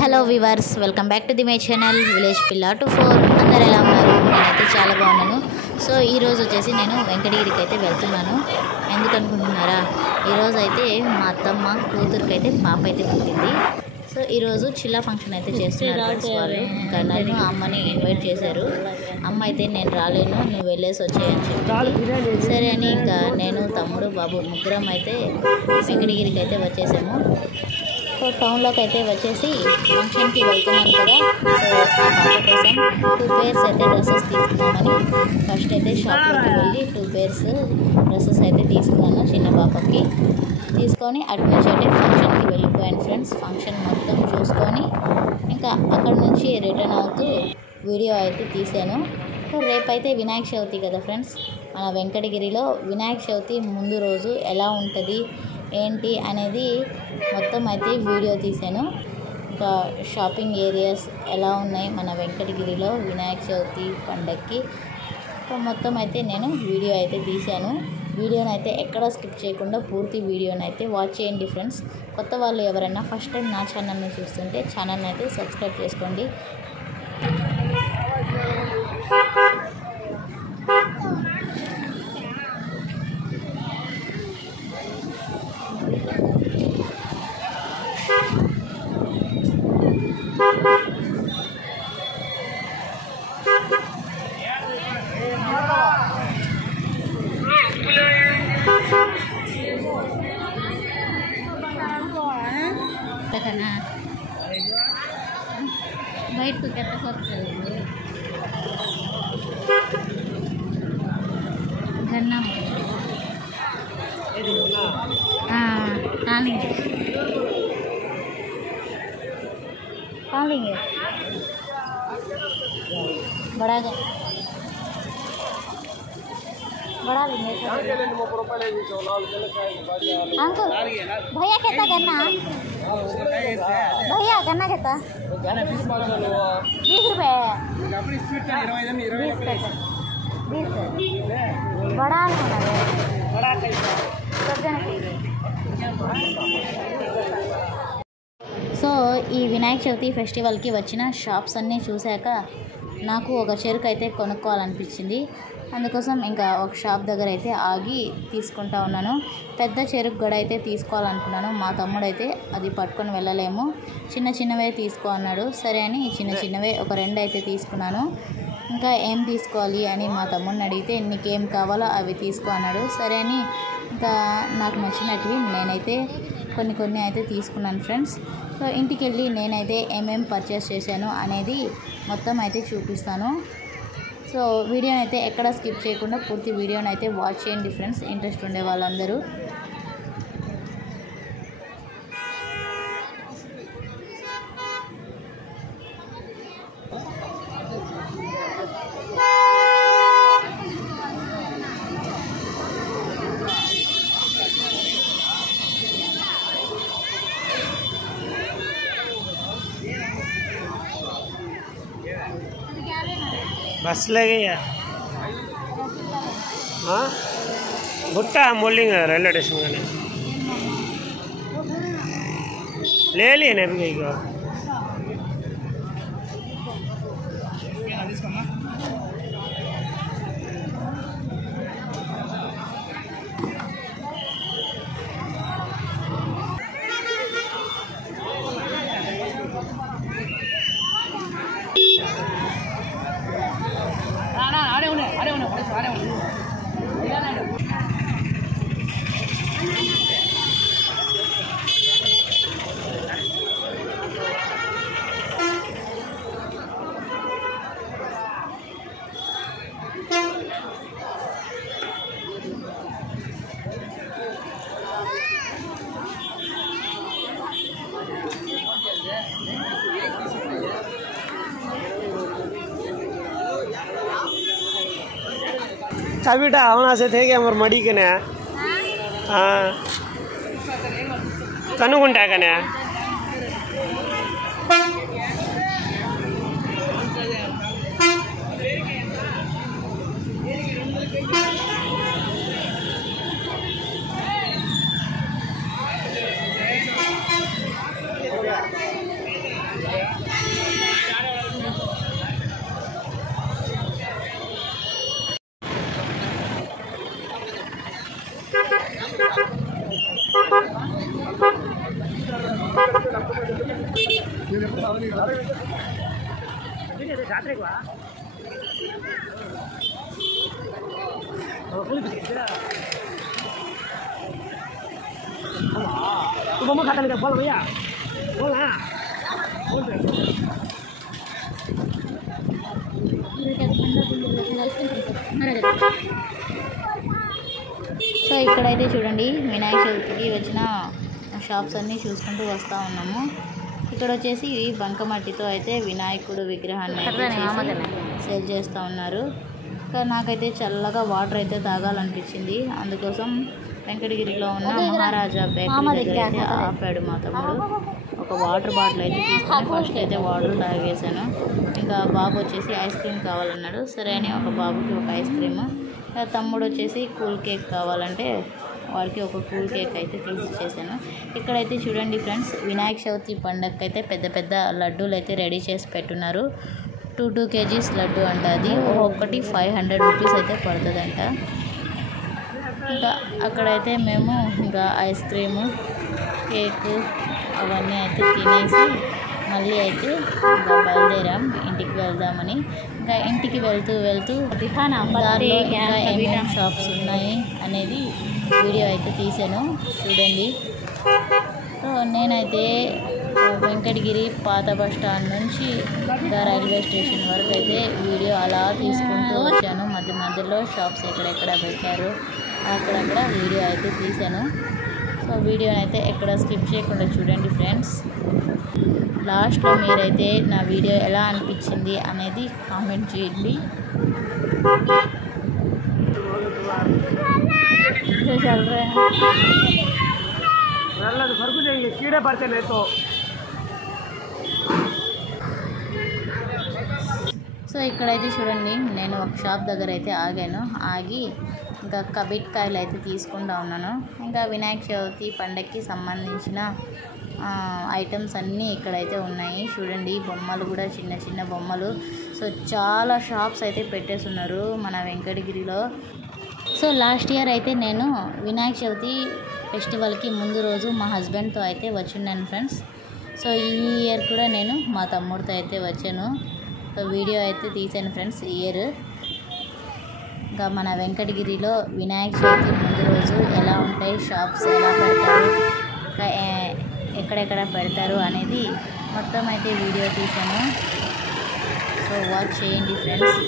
Hello viewers, welcome back to the my channel village పిల్ల 24. అందరు ఎలా ఉన్నారు? నేనైతే చాలా బాగున్నాను. సో ఈరోజు వచ్చేసి నేను వెంకటగిరికి అయితే వెళ్తున్నాను. ఎందుకు అనుకుంటున్నారా? ఈరోజు అయితే మా అత్తమ్మ కూతురికి అయితే పాప అయితే పుట్టింది. సో ఈరోజు చిల్లా ఫంక్షన్ అయితే చేస్తున్నారు వాళ్ళు. ఇంకా నన్ను అమ్మని ఇన్వైట్ చేశారు. అమ్మ అయితే నేను రాలేను, నువ్వు వెళ్ళేసి వచ్చాయని చెప్పి సరే అని ఇంకా నేను తమ్ముడు బాబు ముగ్గురం అయితే వెంకటగిరికి అయితే వచ్చేసాము. సో టౌన్లోకి అయితే వచ్చేసి ఫంక్షన్కి వెళ్తున్నాను కదా. సో ఆ పాప కోసం 2 pairs అయితే డ్రెస్సెస్ తీసుకున్నామని ఫస్ట్ అయితే షాప్లోకి వెళ్ళి 2 pairs డ్రెస్సెస్ అయితే తీసుకున్నాను చిన్న పాపకి. తీసుకొని అటు నుంచి అయితే ఫంక్షన్కి వెళ్ళిపోయాను ఫ్రెండ్స్. ఫంక్షన్ మొత్తం చూసుకొని ఇంకా అక్కడ నుంచి రిటర్న్ అవుతూ వీడియో అయితే తీసాను. సో రేపైతే వినాయక చవితి కదా ఫ్రెండ్స్. మన వెంకటగిరిలో వినాయక చవితి ముందు రోజు ఎలా ఉంటుంది ఏంటి అనేది మొత్తం అయితే వీడియో తీశాను. ఇంకా షాపింగ్ ఏరియాస్ ఎలా ఉన్నాయి మన వెంకటగిరిలో వినాయక చవితి పండగకి మొత్తం అయితే నేను వీడియో అయితే తీశాను. వీడియోని అయితే ఎక్కడ స్కిప్ చేయకుండా పూర్తి వీడియోని అయితే వాచ్ చేయండి ఫ్రెండ్స్. కొత్త వాళ్ళు ఎవరైనా ఫస్ట్ టైం నా ఛానల్ని చూస్తుంటే ఛానల్ని అయితే సబ్స్క్రైబ్ చేసుకోండి. బయటకు ఎట్టకొస్తుంది గన్నం लेंगे बड़ा लेंगे अंकल। भैया कहता गन्ना, भैया गन्ना कहता 20 रुपये 20 बड़ा సో ఈ వినాయక చవితి ఫెస్టివల్కి వచ్చిన షాప్స్ అన్నీ చూశాక నాకు ఒక చెరుకు అయితే కొనుక్కోవాలనిపించింది. అందుకోసం ఇంకా ఒక షాప్ దగ్గర అయితే ఆగి తీసుకుంటా ఉన్నాను. పెద్ద చెరుకు గడ అయితే తీసుకోవాలనుకున్నాను. మా తమ్ముడు అయితే అది పట్టుకొని వెళ్ళలేము, చిన్న చిన్నవే తీసుకో అన్నాడు. సరే అని చిన్న చిన్నవే ఒక 2 అయితే తీసుకున్నాను. ఇంకా ఏం తీసుకోవాలి అని మా తమ్ముడిని అడిగితే నీకేం కావాలో అవి తీసుకో అన్నాడు. సరే అని ఇంకా నాకు నచ్చినట్టు నేనైతే కొన్ని అయితే తీసుకున్నాను ఫ్రెండ్స్. సో ఇంటికి వెళ్ళి నేనైతే ఏమేమి పర్చేస్ చేశాను అనేది మొత్తం అయితే చూపిస్తాను. సో వీడియోని అయితే ఎక్కడ స్కిప్ చేయకుండా పూర్తి వీడియోని అయితే వాచ్ చేయండి ఫ్రెండ్స్, ఇంట్రెస్ట్ ఉండే వాళ్ళందరూ. बस लगे यार। हाँ भुट्टा मोलिंग रेलवे स्टेशन का ले लिए ना अभी को बेटा आवना से थे कि हमारे मड़ी के नया हाँ कनु गुंटा का नया సో ఇక్కడైతే చూడండి వినాయక చవితికి వచ్చిన షాప్స్ అన్నీ చూసుకుంటూ వస్తూ ఉన్నాము. ఇక్కడ వచ్చేసి బంకమట్టితో అయితే వినాయకుడు విగ్రహాన్ని సేల్ చేస్తూ ఉన్నారు. ఇంకా నాకైతే చల్లగా వాటర్ అయితే తాగాలనిపించింది. అందుకోసం వెంకటగిరిలో ఉన్న మహారాజా బేకరీ దగ్గర అయితే ఆపాడు మా తమ్ముడు. ఒక వాటర్ బాటిల్ అయితే తీసుకొని ఫస్ట్ అయితే వాటర్ తాగేసాను. ఇంకా బాబు వచ్చేసి ఐస్ క్రీమ్ కావాలన్నాడు. సరే అని ఒక బాబుకి ఒక ఐస్ క్రీమ్, తమ్ముడు వచ్చేసి కూల్ కేక్ కావాలంటే వాడికి ఒక కూల్ కేక్ అయితే తీసి ఇచ్చేసాను. ఇక్కడైతే చూడండి ఫ్రెండ్స్, వినాయక చవితి పండగకి అయితే పెద్ద పెద్ద లడ్డూలు అయితే రెడీ చేసి పెట్టున్నారు. 2 kgs లడ్డు అంట. అది ఒక్కొక్కటి 500 రూపీస్ అయితే పడుతుందంట. ఇంకా అక్కడైతే మేము ఇంకా ఐస్ క్రీము, కేకు అవన్నీ అయితే తినేసి మళ్ళీ అయితే ఇంకా బయలుదేరాం ఇంటికి వెళ్దామని. ఇంకా ఇంటికి వెళ్తూ దారిలో ఇంకా ఏమేమి షాప్స్ ఉన్నాయి అనేది వీడియో అయితే తీసాను చూడండి. సో నేనైతే వెంకటగిరి పాత బస్ స్టాండ్ నుంచి ఇంకా రైల్వే స్టేషన్ వరకు అయితే వీడియో అలా తీసుకుంటూ వచ్చాను. మధ్యలో షాప్స్ ఎక్కడెక్కడ పెట్టారు అక్కడక్కడ వీడియో అయితే తీసాను. సో వీడియోని అయితే ఎక్కడ స్కిప్ చేయకుండా చూడండి ఫ్రెండ్స్. లాస్ట్లో మీరైతే నా వీడియో ఎలా అనిపించింది అనేది కామెంట్ చేయండి. సో ఇక్కడైతే చూడండి, నేను ఒక షాప్ దగ్గర అయితే ఆగి ఇంకా కబిట్కాయలు అయితే తీసుకుంటా ఉన్నాను. ఇంకా వినాయక చవితి పండగకి సంబంధించిన ఐటమ్స్ అన్నీ ఇక్కడైతే ఉన్నాయి చూడండి. బొమ్మలు కూడా చిన్న చిన్న బొమ్మలు. సో చాలా షాప్స్ అయితే పెట్టేస్తున్నారు మన వెంకటగిరిలో. సో లాస్ట్ ఇయర్ అయితే నేను వినాయక చవితి ఫెస్టివల్కి ముందు రోజు మా హస్బెండ్తో అయితే వచ్చున్నాను ఫ్రెండ్స్. సో ఈ ఇయర్ కూడా నేను మా తమ్ముడితో అయితే వచ్చాను. సో వీడియో అయితే తీసాను ఫ్రెండ్స్ ఈ ఇయర్. ఇంకా మన వెంకటగిరిలో వినాయక చవితి ముందు రోజు ఎలా ఉంటాయి, షాప్స్ ఎలా పెడతారు, ఎక్కడెక్కడ పెడతారు అనేది మొత్తం అయితే వీడియో తీసాను. సో వాచ్ చేయండి ఫ్రెండ్స్.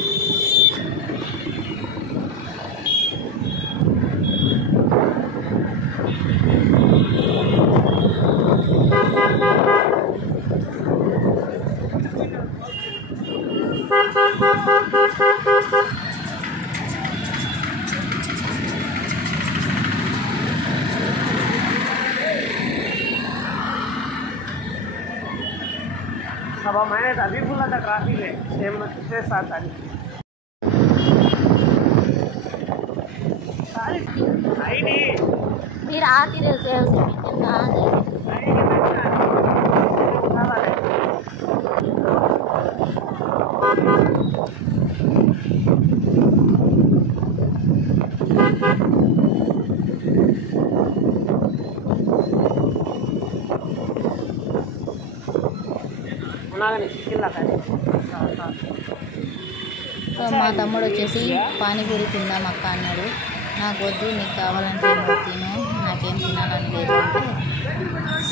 सब मैंने अभी बोला था ट्रैफिक है सेम से 7 तारीख आई नहीं फिर आती रहते हैं సో మా తమ్ముడు వచ్చేసి పానీపూరి తిందాం అక్క అన్నాడు. నాకు వద్దు, నీకు కావాలంటే నువ్వు తిను, నాకేం తినాలని లేదు అంటే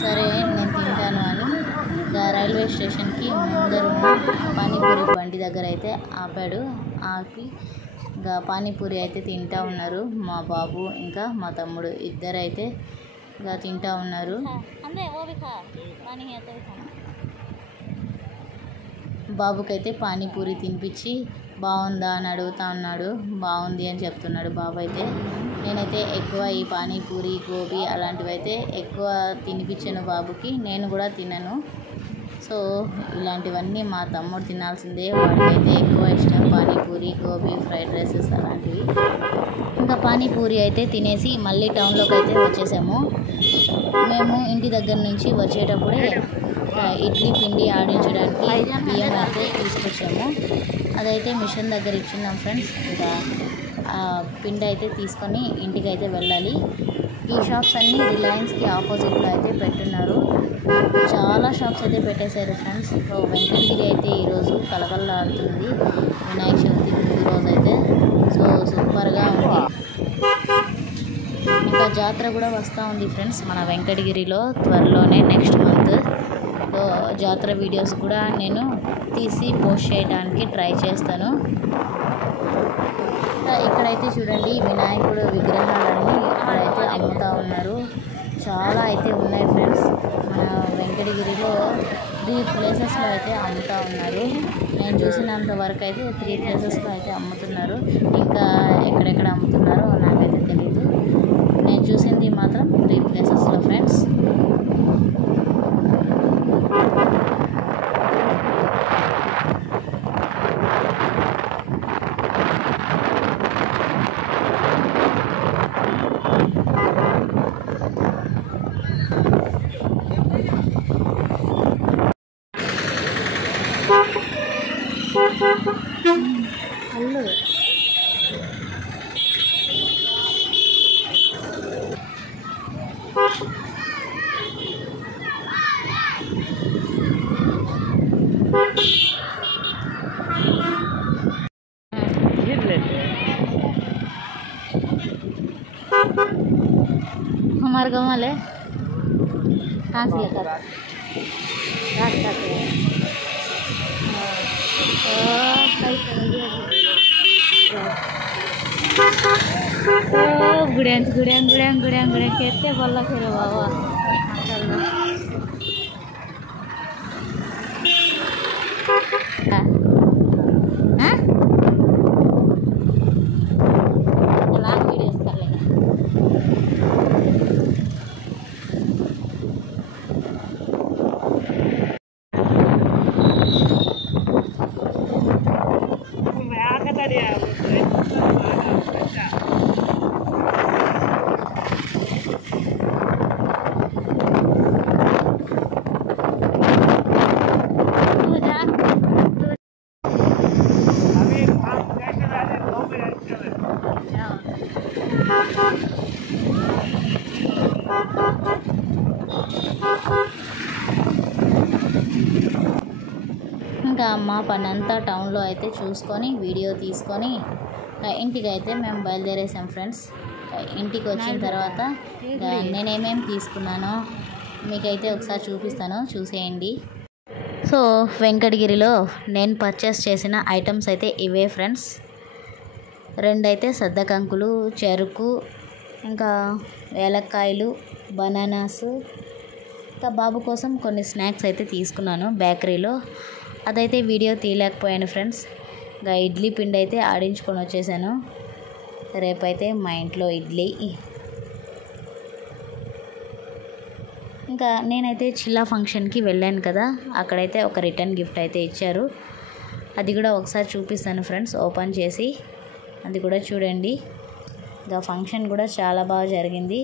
సరే నేను తింటాను అని ఇంకా రైల్వే స్టేషన్కి ముందరున్న పానీపూరి బండి దగ్గర అయితే ఆపాడు. ఆపి ఇంకా పానీపూరి అయితే తింటూ ఉన్నారు మా బాబు ఇంకా మా తమ్ముడు ఇద్దరైతే ఇంకా తింటూ ఉన్నారు. బాబుకైతే పానీపూరి తినిపించి బాగుందా అని అడుగుతా ఉన్నాడు. బాగుంది అని చెప్తున్నాడు బాబు అయితే. నేనైతే ఎక్కువ ఈ పానీపూరి, గోబీ అలాంటివి అయితే ఎక్కువ తినిపించాను బాబుకి. నేను కూడా తినను. సో ఇలాంటివన్నీ మా తమ్ముడు తినాల్సిందే. వాడికైతే ఎక్కువ ఇష్టం పానీపూరి, గోబీ, ఫ్రైడ్ రైసెస్ అలాంటివి. ఇంకా పానీపూరి అయితే తినేసి మళ్ళీ టౌన్లోకి అయితే వచ్చేసాము. మేము ఇంటి దగ్గర నుంచి వచ్చేటప్పుడే ఇడ్లీ పిండి ఆడించడానికి బియ్యం అయితే తీసుకొచ్చాము. అదైతే మిషన్ దగ్గర ఇచ్చున్నాం ఫ్రెండ్స్. ఇంకా పిండి అయితే తీసుకొని ఇంటికి అయితే వెళ్ళాలి. ఈ షాప్స్ అన్నీ రిలయన్స్కి ఆపోజిట్లో అయితే పెట్టున్నారు. చాలా షాప్స్ అయితే పెట్టేశారు ఫ్రెండ్స్. సో వెంకటగిరి అయితే ఈరోజు కలకల్లాడుతుంది వినాయక చవితి ముందు రోజు అయితే. సో సూపర్గా ఉంది. ఇంకా జాతర కూడా వస్తూ ఉంది ఫ్రెండ్స్ మన వెంకటగిరిలో త్వరలోనే నెక్స్ట్ మంత్. సో జాతర వీడియోస్ కూడా నేను తీసి పోస్ట్ చేయడానికి ట్రై చేస్తాను. ఇక్కడైతే చూడండి వినాయకుడు విగ్రహాలన్నీ ఇక్కడైతే అమ్ముతూ ఉన్నారు. చాలా అయితే ఉన్నాయి ఫ్రెండ్స్. మన వెంకటగిరిలో 3 ప్లేసెస్లో అయితే అమ్ముతూ ఉన్నారు. నేను చూసినంత వరకు అయితే 3 ప్లేసెస్లో అయితే అమ్ముతున్నారు. ఇంకా ఎక్కడెక్కడ అమ్ముతున్నారో నాకైతే తెలీదు. నేను చూసింది మాత్రం 3 ప్లేసెస్లో ఫ్రెండ్స్. అల్లు हमारे गाँव वाले कहाँ से लेकर रास्ता पे गुड़िया गुड़िया गुड़िया गुड़िया गुड़िया कहते बोला फिर बाबा वीडियोस कर लेंगे. ఇంకా మా పనంతా టౌన్లో అయితే చూసుకొని వీడియో తీసుకొని ఇంటికి అయితే మేము బయలుదేరేసాం ఫ్రెండ్స్. ఇంటికి వచ్చిన తర్వాత నేనేమేమి తీసుకున్నానో మీకైతే ఒకసారి చూపిస్తాను, చూసేయండి. సో వెంకటగిరిలో నేను పర్చేస్ చేసిన ఐటమ్స్ అయితే ఇవే ఫ్రెండ్స్. 2 అయితే సద్ద కంకులు, చెరుకు, ఇంకా ఏలక్కాయలు, బనానాస్, ఇంకా బాబు కోసం కొన్ని స్నాక్స్ అయితే తీసుకున్నాను బేకరీలో. అదైతే వీడియో తీయలేకపోయాను ఫ్రెండ్స్. ఇంకా ఇడ్లీ పిండి అయితే ఆడించుకొని వచ్చేసాను. రేపైతే మా ఇంట్లో ఇడ్లీ. ఇంకా నేనైతే చిల్లా ఫంక్షన్కి వెళ్ళాను కదా, అక్కడైతే ఒక రిటర్న్ గిఫ్ట్ అయితే ఇచ్చారు. అది కూడా ఒకసారి చూపిస్తాను ఫ్రెండ్స్ ఓపెన్ చేసి, అది కూడా చూడండి. ఇంకా ఫంక్షన్ కూడా చాలా బాగా జరిగింది.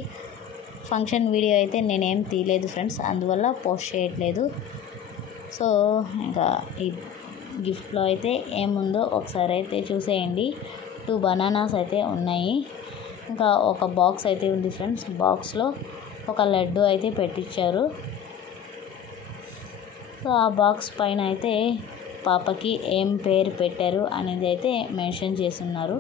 ఫంక్షన్ వీడియో అయితే నేనేం తీయలేదు ఫ్రెండ్స్, అందువల్ల పోస్ట్ చేయట్లేదు. సో ఇంకా ఈ గిఫ్ట్లో అయితే ఏముందో ఒకసారి అయితే చూసేయండి. 2 బనానాస్ అయితే ఉన్నాయి. ఇంకా ఒక బాక్స్ అయితే ఉంది ఫ్రెండ్స్. బాక్స్లో ఒక లడ్డు అయితే పెట్టించారు. సో ఆ బాక్స్ పైన అయితే పాపకి ఏం పేరు పెట్టారు అనేది అయితే మెన్షన్ చేస్తున్నారు.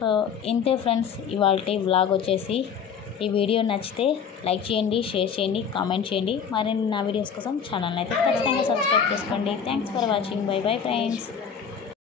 సో ఇంతే ఫ్రెండ్స్ ఇవాల్టి వ్లాగ్ వచ్చేసి. ఈ వీడియో నచ్చితే లైక్ చేయండి, షేర్ చేయండి, కామెంట్ చేయండి. మరిన్ని నా వీడియోస్ కోసం ఛానల్ని అయితే ఖచ్చితంగా సబ్స్క్రైబ్ చేసుకోండి. Thanks for watching. By bye friends.